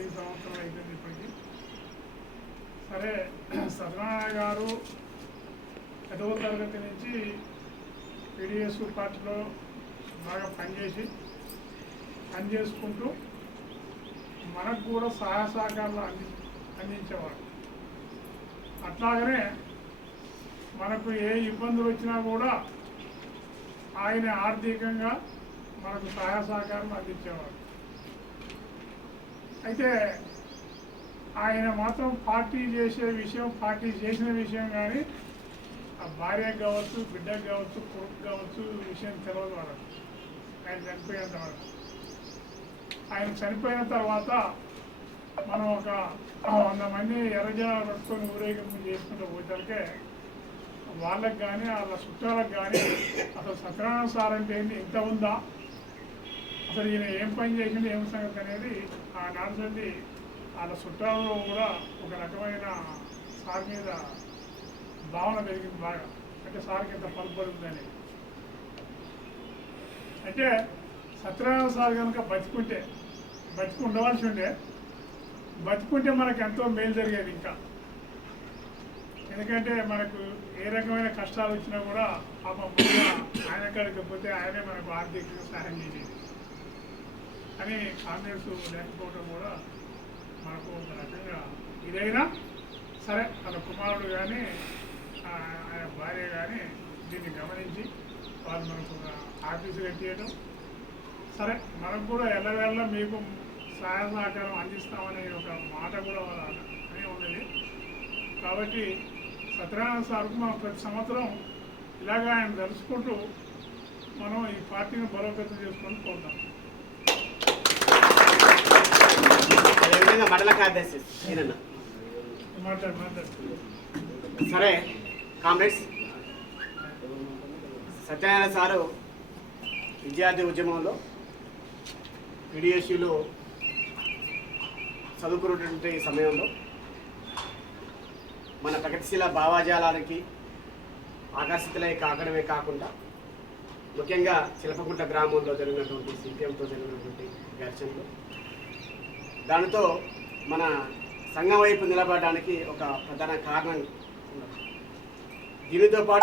ఐదు సంవత్సరాలు అయిపోయింది ఇప్పటికీ. సరే సత్యనారాయణ గారు పదవ తరగతి నుంచి పీడిఎస్ పార్టీలో బాగా పనిచేసి పని చేసుకుంటూ మనకు కూడా సహాయ సహకారాలు అంది అందించేవాడు అట్లాగనే మనకు ఏ ఇబ్బందులు వచ్చినా కూడా ఆయన ఆర్థికంగా మనకు సహాయ సహకారం అందించేవాడు అయితే ఆయన మాత్రం పార్టీ చేసే విషయం పార్టీ చేసిన విషయం కానీ ఆ భార్యకు కావచ్చు బిడ్డకు కావచ్చు కొడుకు కావచ్చు విషయం తెలియదు వాళ్ళకు. ఆయన చనిపోయేంత వరకు ఆయన చనిపోయిన తర్వాత మనం ఒక వంద మంది ఎర్రజన పట్టుకొని ఊరేగింపు చేసుకుంటూ పోయేసరికే వాళ్ళకి కానీ వాళ్ళ చుట్టాలకు కానీ అసలు సత్యనారాయణ సార్ అంటే ఏంటి? ఇంత ఉందా? అసలు ఈయన ఏం పని చేసింది ఏం సంగతి అనేది ఆ నాటి వాళ్ళ చుట్టాలలో కూడా ఒక రకమైన సార్ మీద భావన పెరిగింది బాగా. అంటే సార్కి ఇంత అనేది. అంటే సత్యనారాయణ సార్ కనుక బతికుంటే బతికి ఉండవలసి ఉండే బతికుంటే మనకు ఎంతో మేలు జరిగేది ఇంకా. ఎందుకంటే మనకు ఏ రకమైన కష్టాలు వచ్చినా కూడా పాపం ఆయన కాడికి పోతే ఆయనే మనకు ఆర్థికంగా సహాయం చేసేది. కానీ కాంగ్రెస్ లేకపోవడం కూడా మనకు ఒక రకంగా ఇదైనా సరే వాళ్ళ కుమారుడు కానీ ఆయన భార్య కానీ దీన్ని గమనించి వాళ్ళు మనకు ఆఫీసు కట్టేయడం సరే మనకు కూడా ఎల్లవేళ్ళ మీకు సహాయ సహకారం అందిస్తామనే ఒక మాట కూడా వాళ్ళ అనే ఉన్నది. కాబట్టి సత్యనారాయణ సార్కు మనం ప్రతి సంవత్సరం ఇలాగ ఆయన తెలుసుకుంటూ మనం ఈ పార్టీని బలోపేతం చేసుకొని పోతాం. మండల కార్యదర్శి సరే కామ్రేడ్స్. సత్యనారాయణ సారు విద్యార్థి ఉద్యమంలో పిడిఎస్యులు చదువుకున్నటువంటి సమయంలో మన ప్రగతిశీల భావాజాలానికి ఆకర్షితులై కాకడమే కాకుండా ముఖ్యంగా శిల్పకుంట గ్రామంలో జరిగినటువంటి సిపిఎంతో జరిగినటువంటి ఘర్షణలు. దానితో మన సంఘం వైపు నిలబడడానికి ఒక ప్రధాన కారణం. దీనితో పాటు